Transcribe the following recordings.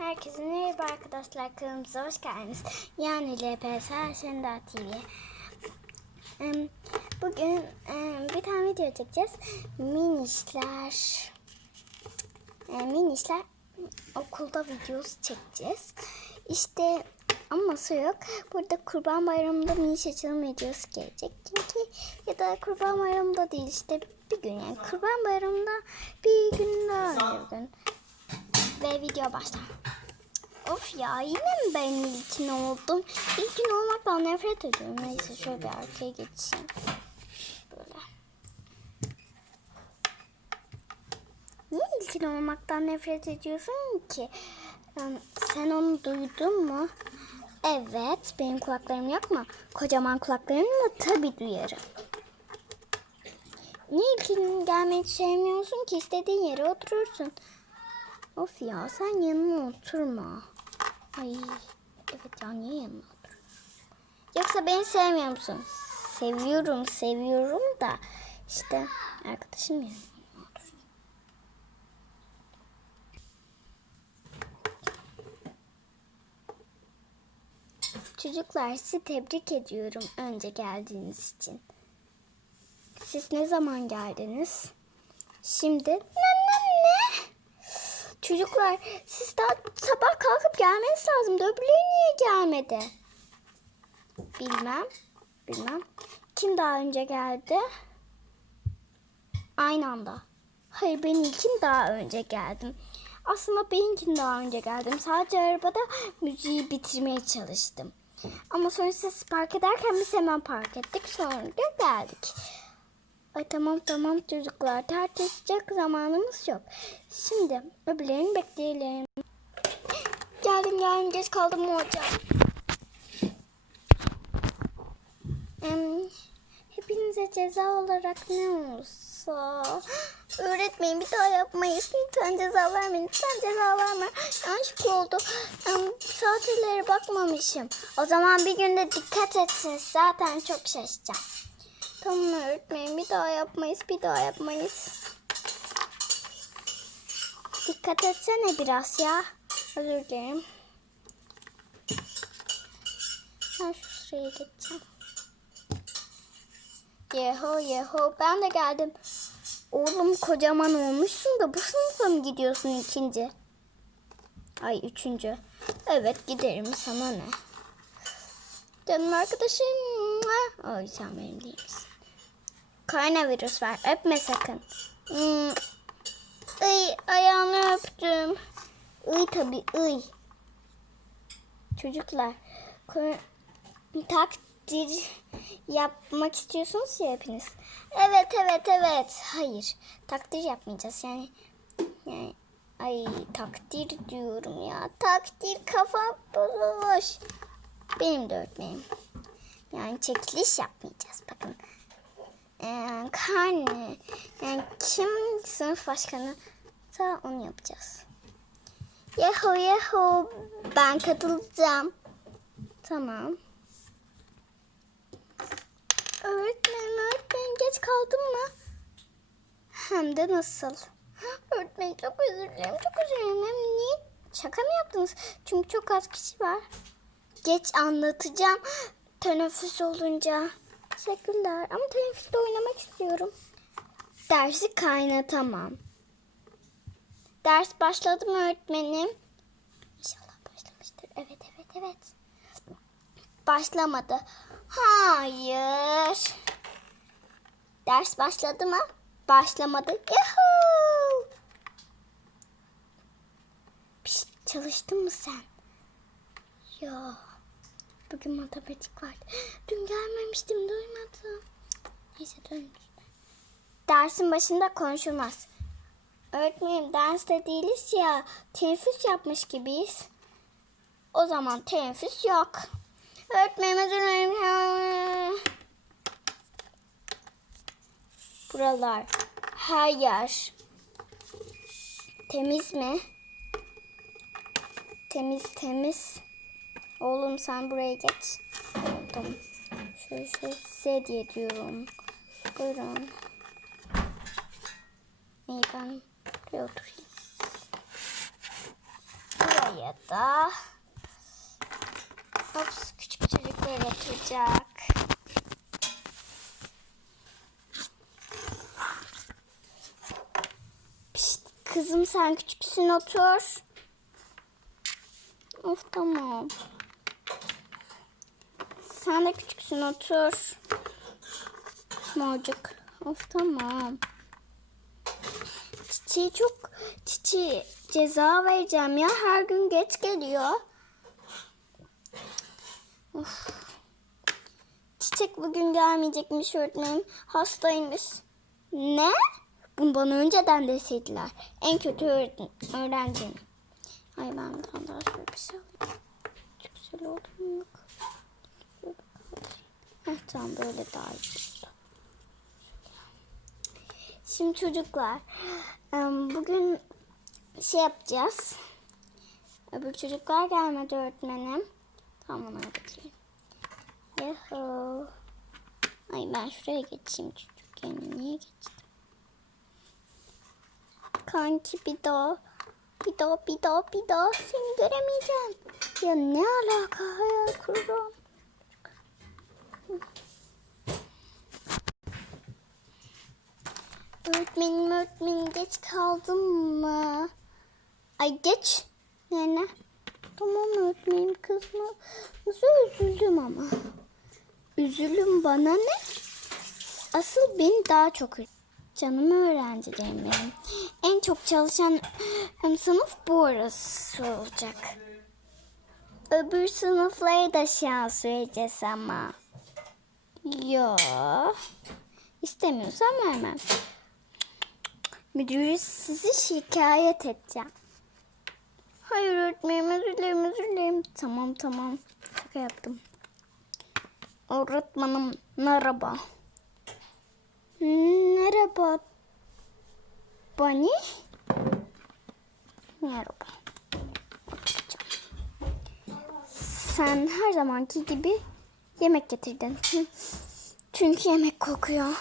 Herkese merhaba arkadaşlar. Kanalımıza hoş geldiniz. Yani LPS Şenda TV. Bugün bir tane video çekeceğiz. Minişler. Minişler okulda videosu çekeceğiz. İşte ama masa yok. Burada Kurban Bayramı'nda miniş açılım videosu gelecek. Çünkü ya da Kurban Bayramı'nda değil işte bir gün yani. Kurban Bayramı'nda bir gün daha bir gün. Ve video başlar. Of ya yine mi ben ilkin oldum? İlkin olmaktan nefret ediyorum. Neyse şöyle bir arkaya geçeyim. Böyle. Niye ilkin olmaktan nefret ediyorsun ki? Yani sen onu duydun mu? Evet, benim kulaklarım yok mu? Kocaman kulaklarımla tabii duyarım. Niye ilkin gelmeyi sevmiyorsun ki? İstediğin yere oturursun. Of ya sen yanıma oturma. Ay evet ya niye yanıma otur? Yoksa beni sevmiyor musun? Seviyorum seviyorum da işte arkadaşım otur. Çocuklar sizi tebrik ediyorum önce geldiğiniz için. Siz ne zaman geldiniz? Şimdi ne ne ne? Çocuklar siz daha sabah kalkıp gelmeniz lazım. Öbürleri niye gelmedi? Bilmem. Bilmem. Kim daha önce geldi? Aynı anda. Hayır ben ilkin daha önce geldim. Aslında benimkin daha önce geldim. Sadece arabada müziği bitirmeye çalıştım. Ama sonra siz park ederken biz hemen park ettik. Sonra da geldik. Ay tamam tamam çocuklar tartışacak zamanımız yok. Şimdi öbürlerini bekleyelim. Geldim geldim geç kaldım mı hocam? Em, hepinize ceza olarak ne olsa... Öğretmeyin bir daha yapmayız. Lütfen ceza vermeyin. Lütfen ceza verme. Yanlışlıkla oldu. Em, saatlere bakmamışım. O zaman bir günde dikkat etsiniz. Zaten çok şaşacağım. Tamam öğretmenim bir daha yapmayız bir daha yapmayız. Dikkat etsene biraz ya. Özür dilerim. Ben şu sıraya geçeceğim. Yeho yeho ben de geldim. Oğlum kocaman olmuşsun da bu sınıfa mı gidiyorsun ikinci? Ay üçüncü. Evet giderim sana ne? Canım arkadaşım. Ay sen benim değil misin? Koronavirüs var. Öpme sakın. Hmm. Iy, ayağını öptüm. Iy tabii ıy. Çocuklar takdir yapmak istiyorsunuz ya hepiniz. Evet evet evet. Hayır. Takdir yapmayacağız yani. Yani ay takdir diyorum ya. Takdir kafa bozulmuş. Benim de öğretmenim. Yani çekiliş yapmayacağız bakın. Ee, karne. Yani kim sınıf başkanı da onu yapacağız. Yahu yahu ben katılacağım. Tamam. Öğretmenim öğretmenim geç kaldın mı? Hem de nasıl? Öğretmenim çok özür dilerim çok özür dilerim. Niye? Şaka mı yaptınız? Çünkü çok az kişi var. Geç anlatacağım. Teneffüs olunca. Teşekkürler ama teneffüste oynamak istiyorum. Dersi kaynatamam. Ders başladı mı öğretmenim? İnşallah başlamıştır. Evet evet evet. Başlamadı. Hayır. Ders başladı mı? Başlamadı. Yuhuu. Pişt, çalıştın mı sen? Ya. Bugün matematik var. Dün gelmemiştim duymadım. Neyse dön. Dersin başında konuşulmaz. Öğretmenim derste değiliz ya. Teneffüs yapmış gibiyiz. O zaman teneffüs yok. Öğretmenim özür dilerim. Buralar her yer temiz mi? Temiz temiz. Oğlum sen buraya geç. Tamam. Şöyle şöyle size diye diyorum. Buyurun. İyi ben buraya oturayım. Buraya da Ops, küçük çocuklar oturacak. Pişt, kızım sen küçüksün otur. Of tamam. Sen de küçüksün otur. Morcuk. Of tamam. Çiçeği çok çiçeği ceza vereceğim ya. Her gün geç geliyor. Of. Çiçek bugün gelmeyecekmiş öğretmenim. Hastaymış. Ne? Bundan önceden deseydiler. En kötü öğrencim. Ay ben tane daha şöyle bir şey alayım. Çok güzel oldu. Heh, tamam böyle daha iyi. Şimdi çocuklar bugün şey yapacağız. Öbür çocuklar gelmedi öğretmenim. Tamam onları bekleyin. Yuhu. Ay ben şuraya geçeyim çocukken. Niye geçtim? Kanki bir daha. Bir daha bir daha bir daha seni göremeyeceğim. Ya ne alaka hayal kururum. Öğretmenim öğretmenim geç kaldım mı? Ay geç. Yani tamam öğretmenim kızma. Nasıl üzüldüm ama. Üzülüm bana ne? Asıl beni daha çok Canım öğrencilerim benim. En çok çalışan sınıf bu arası olacak. Öbür sınıflara da şans vereceğiz ama. Yo. İstemiyorsam vermem. Müdürü sizi şikayet edeceğim. Hayır öğretmenim özür dilerim özür dilerim. Tamam tamam. Şaka yaptım. Öğretmenim merhaba. Merhaba. Bani. Merhaba. Sen her zamanki gibi yemek getirdin. Çünkü yemek kokuyor.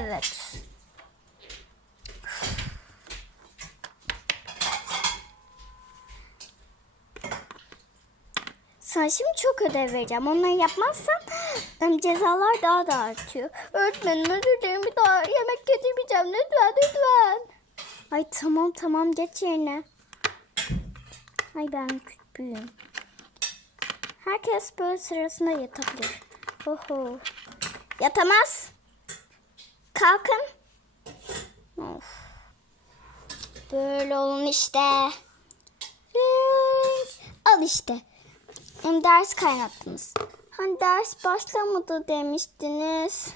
Evet. Sana şimdi çok ödev vereceğim. Onları yapmazsan cezalar daha da artıyor. Öğretmenim özür dilerim bir daha yemek getirmeyeceğim. Lütfen lütfen. Ay tamam tamam geç yerine. Ay ben büyüğüm. Herkes böyle sırasında yatabilir. Oho. Yatamaz. Kalkın. Of. Böyle olun işte. Al işte. Hem ders kaynattınız. Hani ders başlamadı demiştiniz.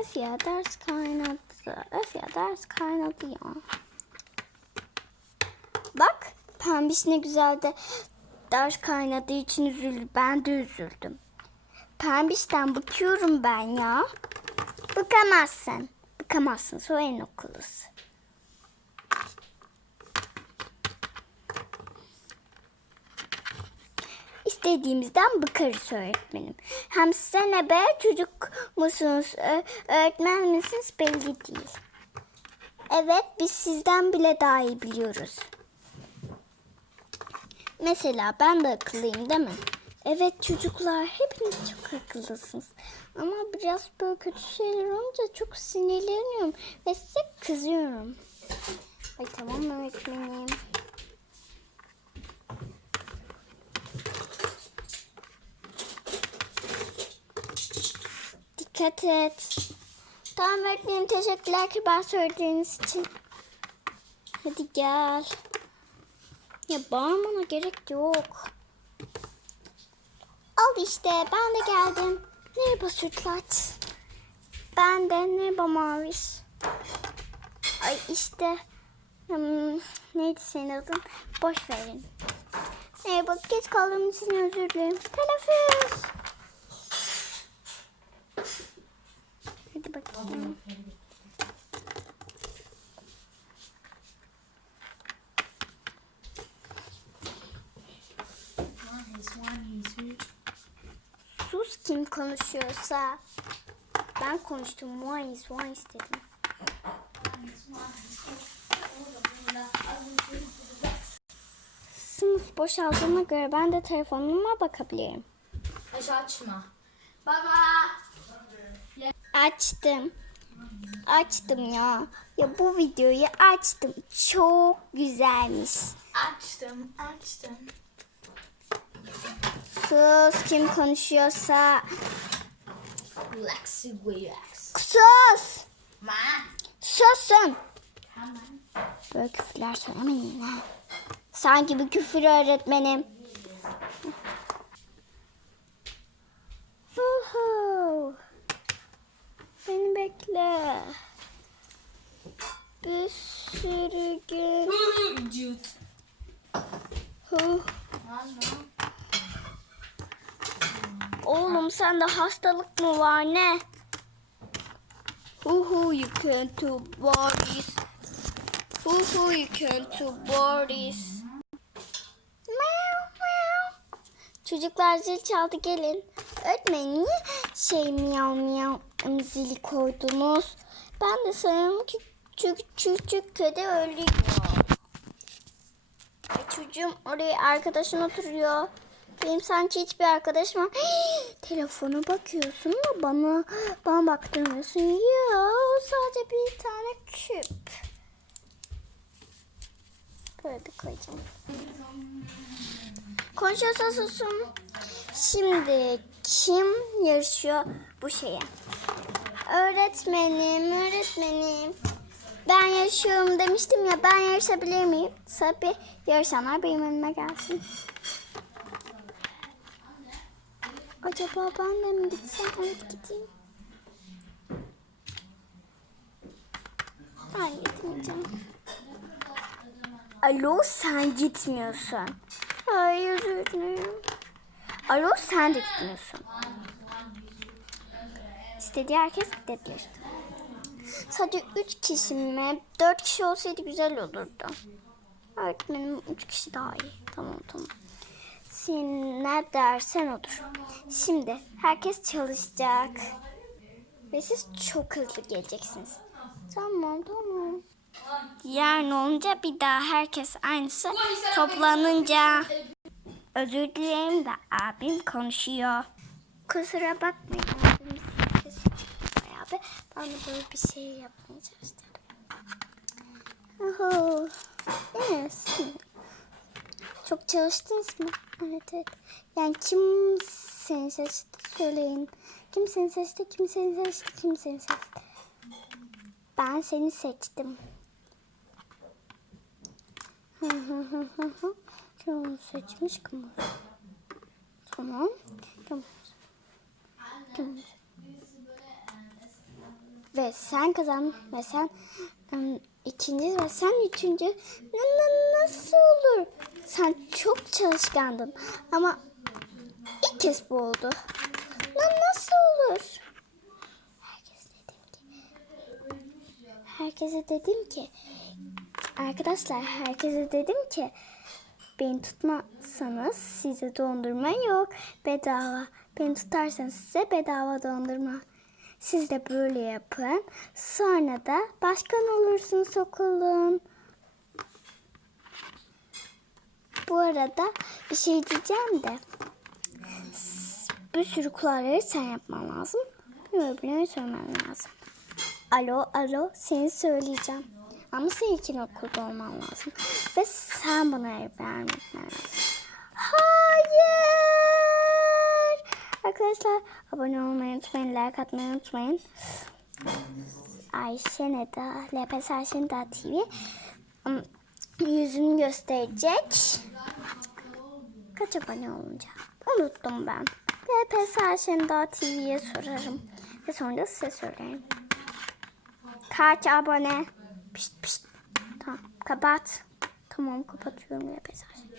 Öf ya ders kaynattı. Öf ya ders kaynadı ya. Pembiş ne güzel de ders kaynadığı için üzüldü. Ben de üzüldüm. Pembişten bıkıyorum ben ya. Bıkamazsın. Bıkamazsın. Sonra en okulusu. İstediğimizden bıkarız öğretmenim. Hem size ne be çocuk musunuz, öğretmen misiniz belli değil. Evet biz sizden bile daha iyi biliyoruz. Mesela ben de akıllıyım değil mi? Evet çocuklar hepiniz çok akıllısınız. Ama biraz böyle kötü şeyler olunca çok sinirleniyorum ve size kızıyorum. Ay tamam öğretmenim. Dikkat et. Tamam öğretmenim teşekkürler kibar söylediğiniz için. Hadi gel. Ya bağırmana gerek yok. Al işte ben de geldim. Merhaba sütlaç. Ben de merhaba maviş. Ay işte. Hmm, neydi senin adın? Boş verin. Merhaba geç kaldığım için özür dilerim. Teneffüs. Hadi bakayım. Sus kim konuşuyorsa. Ben konuştum. Wise, wise dedim. boşaldığına göre ben de telefonuma bakabilirim. Aç açma. Baba. Açtım. Açtım ya. Ya bu videoyu açtım. Çok güzelmiş. Açtım, açtım. Sus kim konuşuyorsa. Relax, relax. Sus. Ma. Susun. Tamam. Böyle küfürler söylemeyin ha. Sanki bir küfür öğretmenim. Uhu. Beni bekle. Bir sürü gün. Jude. Huh. Oğlum sende hastalık mı var ne? Uhu you can to bodies. Uhu you can to bodies. Meow, meow. Çocuklar zil çaldı gelin. Öğretmen niye şey miyav miyav zili koydunuz? Ben de sanırım ki küçük küçük kedi ölüyor. Çocuğum oraya arkadaşın oturuyor. Benim sanki hiçbir arkadaşım var. Telefona bakıyorsun da bana bana baktırmıyorsun. Ya o sadece bir tane küp. Böyle bir koyacağım. Konuşuyorsa susun. Şimdi kim yarışıyor bu şeye? Öğretmenim, öğretmenim. Ben yarışıyorum demiştim ya ben yarışabilir miyim? Tabii yarışanlar benim önüme gelsin. Acaba ben de mi gitsem? Evet gideyim. Ben gitmeyeceğim. Alo sen gitmiyorsun. Hayır üzgünüm. Alo sen de gitmiyorsun. İstediği herkes gidebilir. Sadece üç kişi mi? Dört kişi olsaydı güzel olurdu. Öğretmenim üç kişi daha iyi. Tamam tamam. Sen ne dersen odur. Şimdi herkes çalışacak. Ve siz çok hızlı geleceksiniz. Tamam tamam. Yarın olunca bir daha herkes aynısı toplanınca. Özür dilerim de abim konuşuyor. Kusura bakmayın abim bir. Ben de böyle bir şey yapmaya çalıştım. Oho. Yes. Çok çalıştınız mı? Evet evet. Yani kim seni seçti söyleyin. Kim seni seçti, kim seni seçti, kim seni seçti. Ben seni seçtim. Kim onu seçmiş kim onu? Tamam. Kim? Ve sen kazan ve sen ım, ikinci ve sen üçüncü. Na- nasıl olur? Sen çok çalışkandın ama ilk kez bu oldu. Na- nasıl olur? Herkes dedim ki herkese dedim ki arkadaşlar herkese dedim ki beni tutmazsanız size dondurma yok bedava. Beni tutarsanız size bedava dondurma. Siz de böyle yapın. Sonra da başkan olursunuz okulun. Bu arada bir şey diyeceğim de bir sürü kuralları sen yapman lazım. Öbürüne söylemen lazım. Alo, alo seni söyleyeceğim. Ama senin için okulda olman lazım. Ve sen bana ev vermekten lazım. Hayır! Arkadaşlar abone olmayı unutmayın, like atmayı unutmayın. Ayşe Neda, LPS Ayşe Neda TV yüzünü gösterecek. Kaç abone olunca? Unuttum ben. LPS Ayşe Neda TV'ye sorarım. Ve sonra da size söylerim. Kaç abone? Pişt pişt. Tamam kapat. Tamam kapatıyorum LPS Ayşe.